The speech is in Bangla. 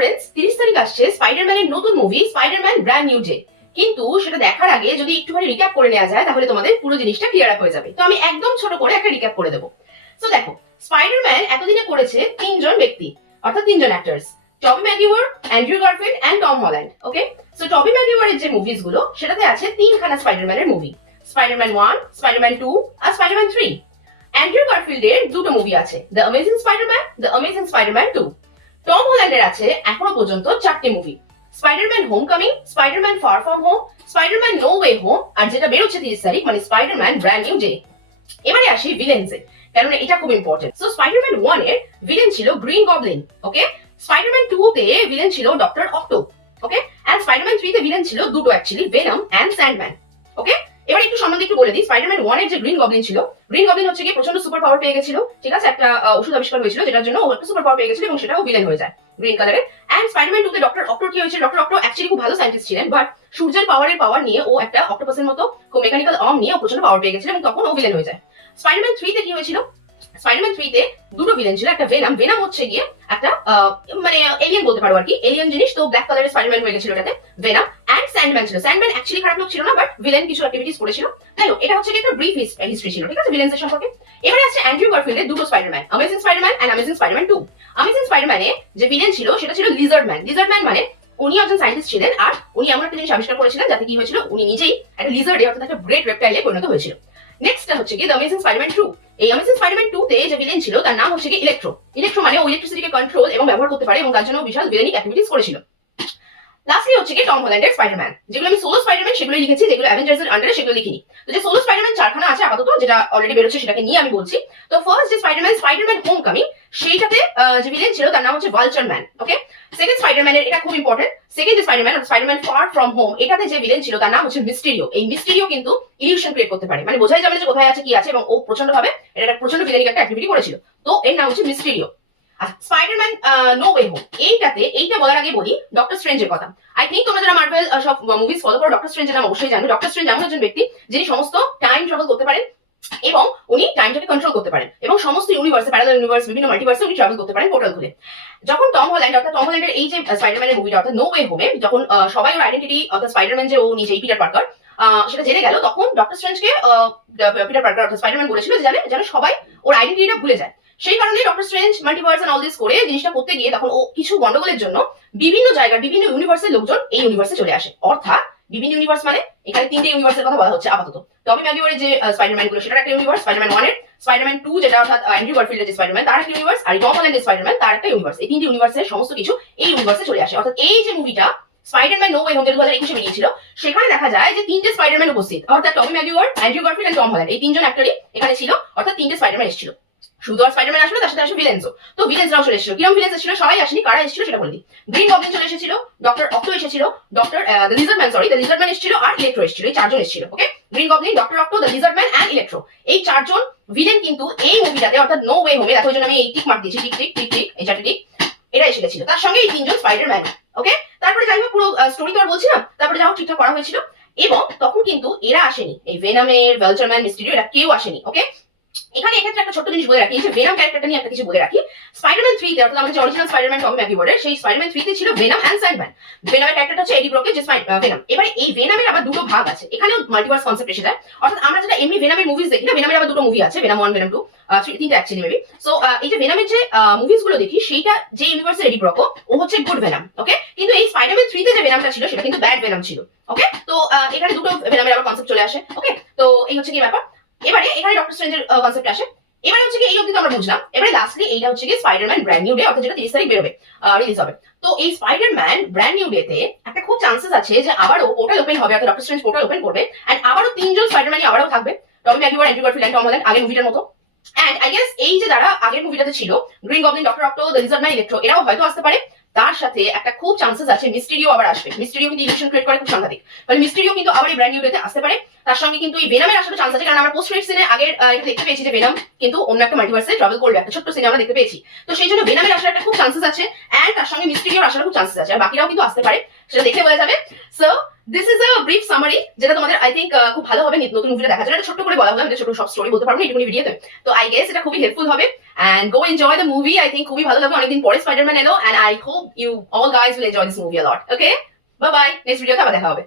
ফ্রেন্ডস 30 তারিখ আসছে স্পাইডারম্যানের নতুন movie Spiderman brand new day. কিন্তু সেটা দেখার আগে যদি একটুখানি রিক্যাপ করে নেওয়া যায় তাহলে তোমাদের পুরো জিনিসটা ক্লিয়ার আপ হয়ে যাবে। তো আমি একদম ছোট করে একটা রিক্যাপ করে দেবো। তো দেখো, স্পাইডারম্যান এতদিনে করেছে তিনজন ব্যক্তি, অর্থাৎ তিনজন actors, Toby Maguire, Andrew Garfield and Tom Holland. Okay, so Toby ম্যাগুয়ারের যে মুভিজ গুলো সেটাতে আছে তিনখানা স্পাইডারম্যানের মুভি, স্পাইডারম্যান 1, স্পাইডারম্যান 2 আর স্পাইডারম্যান 3। অ্যান্ড্রু গারফিল্ডের দুটো মুভি আছে, The Amazing Spiderman, The Amazing Spiderman 2। Tom হল্যান্ডের আছে এখনো পর্যন্ত 4টে movie, Spiderman Homecoming, Spiderman Far From Home, Spiderman no way Home, আর যেটা বেরোচ্ছে 30 তারিখ মানে স্পাইডারম্যান ব্র্যান্ড নিউ ডে। এবারে আসি ভিলেন্সে, কারণ এটা খুব ইম্পর্টেন্ট। সো স্পাইডারম্যান 1 এর ভিলেন ছিল গ্রিন গবলিন, ওকে। স্পাইডারম্যান 2 তে ভিলেন ছিল doctor Octo, okay. And Spiderman 3 তে ভিলেন ছিল দুটো actually, Venom and Sandman, okay. এবার একটু সম্বন্ধে একটু বলে দিই, স্পাইডারম্যান 1 এর যে গ্রিন গবলিন ছিল, গ্রিন গবলিন হচ্ছে কি প্রচন্ড সুপার পাওয়ার পেয়ে গেছিল, ঠিক আছে, একটা ওষুধ আবিষ্কার হয়েছিল যেটার জন্য ও একটা সুপার পাওয়ার পেয়ে গেছিল এবং সেটাও ভিলেন হয়ে যায় গ্রিন কালারের। এন্ড স্পাইডারম্যান 2 তে ডক্টর অক্টো কি হয়েছিল, ডক্টর অক্টো অ্যাকচুয়ালি খুব ভালো সায়েন্টিস্ট ছিলেন, বাট সূর্যের পাওয়ার নিয়ে ও একটা অক্টোপাসের মতো খুব মেকানিক্যাল আর্ম নিয়ে ও প্রচন্ড পাওয়ার পেয়ে গেছিল এবং তখন ও ভিলেন হয়ে যায়। স্পাইডারম্যান 3 তে কি হয়েছিল, স্পাইডারম্যান 3 তে দুটো ভিলেন ছিল, একটা ভেনাম, ভেনাম হচ্ছে গিয়ে একটা মানে এলিয়েন বলতে পারো আর কি, এলিয়েন জিনিস, তো ব্ল্যাক কালারের স্পাইডারম্যান হয়ে গেছিল এটাতে, ভেনাম। এন্ড স্যান্ডম্যান ছিল, স্যান্ডম্যান অ্যাকচুয়ালি খারাপ লোক ছিল না, বাট ভিলেন কিছু অ্যাক্টিভিটিস করেছিল। তাই এটা হচ্ছে একটা ব্রিফ হিস্ট্রি ছিল, ঠিক আছে, ভিলেন্সের সম্পর্কে। এবারে আছে অ্যান্ড্রু গারফিল্ডের দুটো Spiderman, Amazing Spiderman and Amazing Spiderman 2। Amazing স্পাইডারম্যানে যে ভিলেন ছিল সেটা ছিল লিজার্ড ম্যান। লিজার্ড ম্যান মানে উনি একজন সায়েন্টিস্ট ছিলেন আর উনি এমন একটা জিনিস আবিষ্কার করেছিলেন যাতে কি হয়েছিল, উনি নিজেই একটা লিজার্ডে অর্থাৎ একটা গ্রেট রেপটাইলে পরিণত হয়েছিল। নেক্সট হচ্ছে কি দ্য অ্যামেজিং স্পাইডারম্যান 2। এই অ্যামেজিং স্পাইডারম্যান 2 তে যে ভিলেন ছিল তার নাম হচ্ছে কি ইলেকট্রো। ইলেকট্রো মানে ও ইলেকট্রিসিটিকে কন্ট্রোল এবং ব্যবহার করতে পারে এবং তার জন্য বিশাল ভিলেনিক অ্যাক্টিভিটিস করেছিল। লাস্টলি হচ্ছে কি টম হল্যান্ডের স্পাইডারম্যান, যেগুলো আমি সোলো স্পাইডারম্যান সেগুলো লিখেছি, যেগুলো অ্যাভেঞ্জার্স এর আন্ডারে সেগুলো লিখিনি। তো যে সোলো স্পাইডারম্যান চারখানা আছে আপাতত, যেটা অলরেডি বেরোচ্ছে সেটাকে নিয়ে আমি বলছি। তো ফার্স্ট যে স্পাইডারম্যান, স্পাইডারম্যান হোমকামিং, সেইটাতে যে ভিলেন ছিল তার নাম হচ্ছে ভালচার ম্যান, ওকে। সেকেন্ড স্পাইডারম্যানের, এটা খুব ইম্পর্টেন্ট, সেকেন্ড যে Spiderman, Spiderman Far From home, এটাতে যে ভিলেন ছিল তার নাম হচ্ছে মিস্টেরিও। এই মিস্টেরিও কিন্তু ইলিউশন ক্রিয়েট করতে পারে, মানে বোঝাই যাবে না যে কোথায় আছে কি আছে, এবং ও প্রচন্ড ভাবে এটা একটা প্রচন্ড ভিলেনিক একটা অ্যাক্টিভিটি করেছিল, তো এর নাম হচ্ছে Mysterio. Spiderman no way home, এইটা বলার আগে বলি ডক্টর স্ট্রেঞ্জের কথা। আই থিঙ্ক তোমরা যারা মার্ভেল সব মুভিজ ফলো করো, ডক্টর স্ট্রেঞ্জের নাম অবশ্যই জানো। ডক্টর স্ট্রেঞ্জ এমন একজন ব্যক্তি যিনি সমস্ত টাইম ট্রাভেল করতে পারেন এবং উনি টাইমটাকে কন্ট্রোল করতে পারেন এবং সমস্ত ইউনিভার্সে, প্যারালাল ইউনিভার্স, বিভিন্ন মাল্টিভার্সে উনি ট্রাভেল করতে পারেন পোর্টাল খুলে। যখন টম হল্যান্ড, অর্থাৎ টম হল্যান্ডের এই যে স্পাইডারম্যানের মুভিটা অর্থাৎ নো ওয়ে হোমে, যখন সবাই ওর আইডেন্টিটি অর্থাৎ স্পাইডারম্যান যে ও নিজেই পিটার পার্কার সেটা জেনে গেল, তখন ডক্টর স্ট্রেঞ্জকে পিটার পার্কার অর্থাৎ স্পাইডারম্যান বলেছিল যে যেন সবাই ওর আইডেন্টিটিটা ভুলে যায়। সেই কারণে doctor Strange multiverse and all this করে জিনিসটা করতে গিয়ে তখন ও কিছু গন্ডগোলের জন্য বিভিন্ন জায়গার বিভিন্ন ইউনিভার্সের লোকজন এই ইউনিভার্সে চলে আসে। অর্থাৎ বিভিন্ন ইউনিভার্স মানে এখানে তিনটে ইউনিভার্সের কথা বলা হচ্ছে আপাতত। টবি ম্যাগুয়ারের যে স্পাইডারম্যান গুলো সেটার একটা ইউনিভার্স, স্পাইডারম্যান 1 এর, স্পাইডারম্যান 2 যেটা অর্থাৎ অ্যান্ড্রু গারফিল্ডের যে স্পাইডারম্যান তার একটা ইউনিভার্স, আর টম হল্যান্ডের স্পাইডারম্যান তার একটা ইউনিভার্স। এই তিনটে ইউনিভার্সের সমস্ত কিছু এই ইউনিভার্সে চলে আসে। অর্থাৎ এই যে মুভিটা স্পাইডারম্যান নো ওয়ে হোম 2021 বেরিয়েছিল, সেখানে দেখা যায় যে তিনটে স্পাইডারম্যান উপস্থিত, অর্থাৎ Tobey Maguire, Andrew Garfield and Tom Holland, এই তিনজন অ্যাক্টরই এখানে ছিল, অর্থাৎ তিনটে স্পাইডারম্যান এসেছিল। শুধু আর স্পাইডারম্যান আসলে তার সাথে আসে ভিলেন্সও, তো ভিলেন্সরাও চলে এসেছিল। কিরকম ভিলেন্স এসেছিল, সবাই আসেনি, কারা এসেছিল সেটা বলে দিই। গ্রিন গবলিন চলে এসেছিল, ডক্টর অক্টো এসেছিল, ডক্টর দ্য লিজার্ড ম্যান এসেছিল, আর ইলেকট্রো এসেছিল। এই চারজন এসেছিল, okay. Green Goblin, Doctor Octo, the Lizard Man and Electro, এই চারজন ভিলেন কিন্তু এই মুভিটাতে অর্থাৎ নো ওয়ে হোমে, দেখো এই জন্য আমি এই টিক মার্ক দিয়েছি, টিক টিক টিক টিক, এই চারটে টিক, এরা এসে গেছিল। তার সঙ্গে এই তিনজন স্পাইডারম্যান, ওকে। তারপরে যাই হোক পুরো স্টোরি তো আর বলছি না, তারপরে যাই হোক ঠিকঠাক করা হয়েছিল এবং তখন কিন্তু এরা আসেনি, এই ভেনামের, ভালচারম্যান, মিস্টেরিও, এরা কেউ আসেনি, ওকে। এখানে এক্ষেত্রে একটা ছোট্ট জিনিস বলে রাখি, যে ভেনাম ক্যারেক্টারটা নিয়ে একটা কিছু বলে রাখি। স্পাইডারম্যান 3 তে অর্থাৎ আমাদের যে অরিজিনাল স্পাইডারম্যান টবি ম্যাগুয়ারের, সেই স্পাইডারম্যান 3 তে ছিল ভেনাম এন্ড স্যান্ডম্যান। ভেনামের ক্যারেক্টারটা হচ্ছে এডি ব্রকের যে ভেনাম। এবারে এই ভেনামের আবার দুটো ভাগ আছে, এখানেও মাল্টিভার্স কনসেপ্ট এসে যায়। অর্থাৎ আমরা যেটা এমনি ভেনামের মুভিজ দেখি না, ভেনামের আবার দুটো মুভি আছে, ভেনাম 1, ভেনাম 2, তিনটা অ্যাকচুয়ালি মেবি। সো এই যে ভেনামের যে মুভিজ গুলো দেখি, সেইটা যে ইউনিভার্সের এডি ব্রকো, ও হচ্ছে গুড ভেনাম, ওকে। কিন্তু এই স্পাইডারম্যান 3 তে যে ভেনামটা ছিল সেটা কিন্তু ব্যাড ভেনাম ছিল, ওকে। তো এখানে দুটো ভেনামের আবার কনসেপ্ট চলে আসে, ওকে। তো এই হচ্ছে কি ব্যাপার। এবারে এখানে ডক্টর স্ট্রেঞ্জের কনসেপ্ট আসে। এবারে হচ্ছে কি এই অবধি তো আমরা বুঝলাম। এবারে লাস্টলি এইটা হচ্ছে কি স্পাইডারম্যান ব্র্যান্ড নিউ ডে, অর্থাৎ যেটা 30 তারিখ বেরোবে, রিলিজ হবে। তো এই স্পাইডারম্যান ব্র্যান্ড নিউ ডে তে একটা খুব চান্সেস আছে যে আবারও পোর্টাল ওপেন হবে, অর্থাৎ ডক্টর স্ট্রেঞ্জ পোর্টাল ওপেন করবে এন্ড আবারও তিনজন স্পাইডারম্যানই আবারও থাকবে, Tobey Maguire, Andrew Garfield and Tom Holland, আগের মুভিটার মতো। এন্ড আই গেস এই যে যারা আগের মুভিটাতে ছিল, green Goblin, Doctor Octo, the Lizard man, electro, এরাও হয়তো আসতে পারে। তার সাথে একটা খুব চান্সেস আছে মিস্টেরিও আবার আসবে। মিস্টেরিও কিন্তু ইলিউশন ক্রিয়েট করে খুব সাংঘাতিক, মানে মিস্টেরিও কিন্তু আবার এই ব্র্যান্ড নিউ ডেতে আসতে পারে। তার সঙ্গে কিন্তু এই ভেনামের আসার চান্স আছে, কারণ আমরা পোস্ট ক্রেডিট সিনে আগের এটা দেখতে পেয়েছি যে ভেনাম কিন্তু অন্য একটা মাল্টিভার্সে ট্রাভেল করবে, একটা ছোট্ট সিনে আমরা দেখতে পেয়েছি। তো সেই জন্য ভেনামের আসার একটা খুব চান্সেস আছে এন্ড তার সঙ্গে মিস্টেরিওর আসার খুব চান্সেস আছে, আর বাকিরাও কিন্তু আসতে পারে। সেটা দেখে বোঝা যাবে। So this is a brief summary, যেটা তোমাদের আই থিঙ্ক খুব ভালো হবে নতুন মুভিটা দেখার জন্য। এটা ছোট্ট করে বলা হলো, আমি ছোট সব স্টোরি বলতে পারবো না এইটুকুনি ভিডিওতে। তো আই গেস এটা খুবই হেল্পফুল হবে। And go enjoy the movie, I think খুবই ভালো লাগবে। অনেকদিন পরে স্পাইডারম্যান এলো, and I hope you all guys will enjoy this movie a lot. Okay, bye bye, next ভিডিওতে আবার দেখা হবে।